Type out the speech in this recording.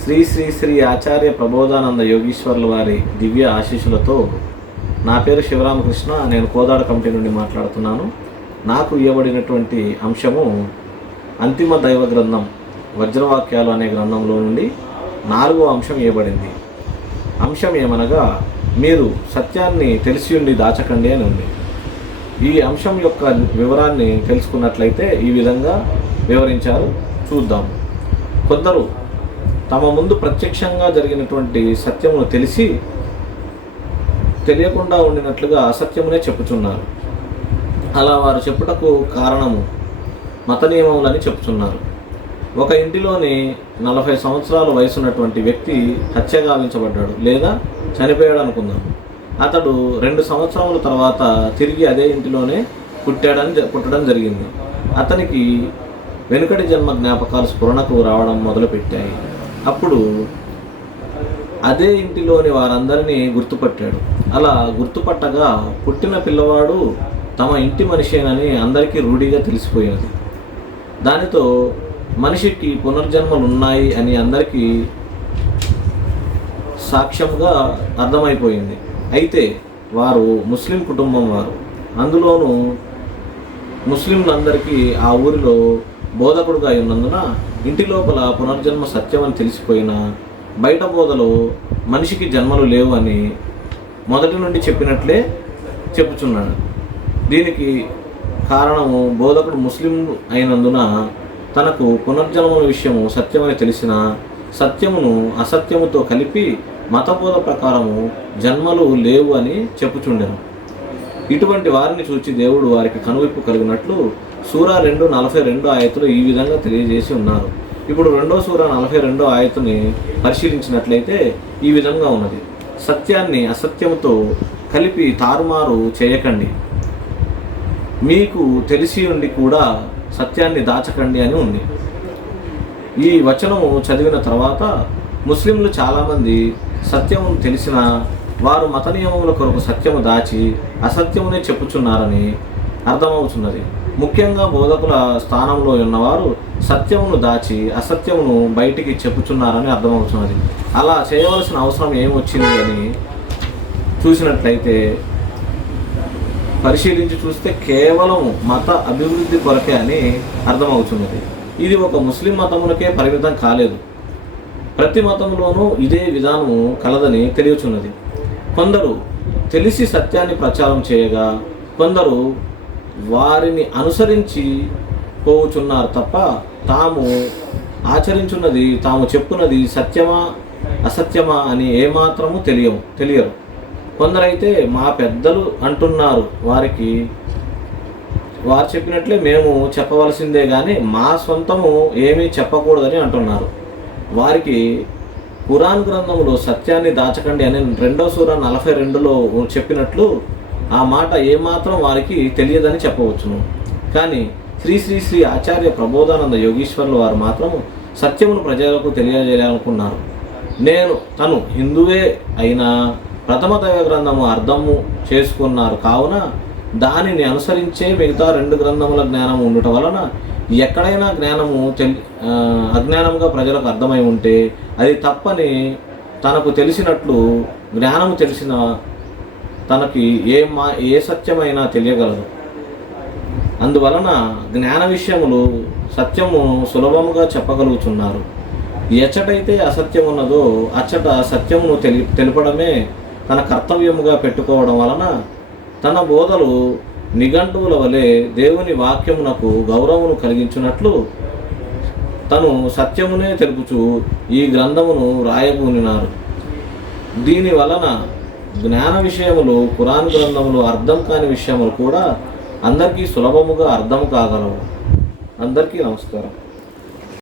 శ్రీ శ్రీ శ్రీ ఆచార్య ప్రబోధానంద యోగీశ్వర్ల వారి దివ్య ఆశీస్సులతో నా పేరు శివరామకృష్ణ నేను కోదాడ కమిటీ నుండి మాట్లాడుతున్నాను. నాకు ఇవ్వబడినటువంటి అంశము అంతిమ దైవ గ్రంథం వజ్రవాక్యాలు అనే గ్రంథంలో నుండి నాలుగో అంశం ఇవ్వబడింది. అంశం ఏమనగా మీరు సత్యాన్ని తెలిసి ఉండి దాచకండి అని ఉంది. ఈ అంశం యొక్క వివరాన్ని తెలుసుకున్నట్లయితే ఈ విధంగా వివరించారు. చూద్దాం. కొందరు తమ ముందు ప్రత్యక్షంగా జరిగినటువంటి సత్యమును తెలిసి తెలియకుండా ఉండినట్లుగా అసత్యమునే చెప్పుచున్నారు. అలా వారు చెప్పుటకు కారణము మత నియమములని చెప్పుచున్నారు. ఒక ఇంటిలోని నలభై సంవత్సరాల వయసున్నటువంటి వ్యక్తి హత్య గావించబడ్డాడు లేదా చనిపోయాడు అనుకుందాం అతడు రెండు సంవత్సరముల తర్వాత తిరిగి అదే ఇంటిలోనే పుట్టాడని జ- పుట్టడం జరిగింది. అతనికి వెనుకటి జన్మ జ్ఞాపకాలు స్ఫురణకు రావడం మొదలుపెట్టాయి. అప్పుడు అదే ఇంటిలోని వారందరినీ గుర్తుపట్టాడు. అలా గుర్తుపట్టగా పుట్టిన పిల్లవాడు తమ ఇంటి మనిషేనని అందరికీ రూఢిగా తెలిసిపోయినది దానితో మనిషికి పునర్జన్మలు ఉన్నాయి అని అందరికీ సాక్ష్యంగా అర్థమైపోయింది. అయితే వారు ముస్లిం కుటుంబం వారు. అందులోనూ ముస్లింలందరికీ ఆ ఊరిలో బోధకుడుగా ఉన్నందున ఇంటి లోపల పునర్జన్మ సత్యం అని తెలిసిపోయిన బయట బోధలో మనిషికి జన్మలు లేవు అని మొదటి నుండి చెప్పినట్లే చెప్పుచున్నాడు. దీనికి కారణము బోధకుడు ముస్లిం అయినందున తనకు పునర్జన్మల విషయము సత్యమని తెలిసిన సత్యమును అసత్యముతో కలిపి మతబోధ ప్రకారము జన్మలు లేవు అని చెప్పుచుండెను. ఇటువంటి వారిని చూచి దేవుడు వారికి కనువిప్పు కలిగినట్లు సూరా రెండు నలభై రెండు ఆయతులు ఈ విధంగా తెలియజేసి ఉన్నారు. ఇప్పుడు రెండో సూర నలభై రెండో ఆయతుని పరిశీలించినట్లయితే ఈ విధంగా ఉన్నది. సత్యాన్ని అసత్యముతో కలిపి తారుమారు చేయకండి. మీకు తెలిసి ఉండి కూడా సత్యాన్ని దాచకండి అని ఉంది. ఈ వచనము చదివిన తర్వాత ముస్లింలు చాలామంది సత్యము తెలిసిన వారు మత నియమముల కొరకు సత్యము దాచి అసత్యమునే చెప్పుచున్నారని అర్థమవుతున్నది ముఖ్యంగా బోధకుల స్థానంలో ఉన్నవారు సత్యమును దాచి అసత్యమును బయటికి చెప్పుచున్నారని అర్థమవుతున్నది. అలా చేయవలసిన అవసరం ఏమొచ్చింది అని చూసినట్లయితే పరిశీలించి చూస్తే కేవలం మత అభివృద్ధి కొరకే అని అర్థమవుతున్నది. ఇది ఒక ముస్లిం మతములకే పరిమితం కాలేదు. ప్రతి మతంలోనూ ఇదే విధానము కలదని తెలియచున్నది. కొందరు తెలిసి సత్యాన్ని ప్రచారం చేయగా కొందరు వారిని అనుసరించి పోవుచున్నారు తప్ప తాము ఆచరించున్నది తాము చెప్పున్నది సత్యమా అసత్యమా అని ఏమాత్రము తెలియవు తెలియరు. కొందరైతే మా పెద్దలు అంటున్నారు వారికి వారు చెప్పినట్లే మేము చెప్పవలసిందే కానీ మా సొంతము ఏమీ చెప్పకూడదని అంటున్నారు. వారికి ఖురాన్ గ్రంథంలో సత్యాన్ని దాచకండి అని రెండో సూర నలభై రెండులో చెప్పినట్లు ఆ మాట ఏమాత్రం వారికి తెలియదని చెప్పవచ్చును. కానీ శ్రీ శ్రీ శ్రీ ఆచార్య ప్రబోధానంద యోగీశ్వర్లు వారు మాత్రము సత్యమును ప్రజలకు తెలియజేయాలనుకున్నారు. నేను తను హిందువే అయినా ప్రథమ దైవ గ్రంథము అర్థము చేసుకున్నారు కావున దానిని అనుసరించే మిగతా రెండు గ్రంథముల జ్ఞానం ఉండటం వలన ఎక్కడైనా జ్ఞానము తెలి అజ్ఞానముగా ప్రజలకు అర్థమై ఉంటే అది తప్పని తనకు తెలిసినట్లు జ్ఞానము తెలిసిన తనకి ఏ మా ఏ సత్యమైనా తెలియగలదు. అందువలన జ్ఞాన విషయములు సత్యము సులభముగా చెప్పగలుగుతున్నారు ఎచ్చటైతే అసత్యం ఉన్నదో అచ్చట సత్యమును తెలి తెలుపడమే తన కర్తవ్యముగా పెట్టుకోవడం వలన తన బోధలు నిఘంటువుల వలె దేవుని వాక్యమునకు గౌరవమును కలిగించినట్లు తను సత్యమునే తెలుపుచు ఈ గ్రంథమును రాయబూనినారు. దీని వలన జ్ఞాన విషయములు పురాణ గ్రంథములు అర్థం కాని విషయములు కూడా అందరికీ సులభముగా అర్థం కాగలవు. అందరికీ నమస్కారం.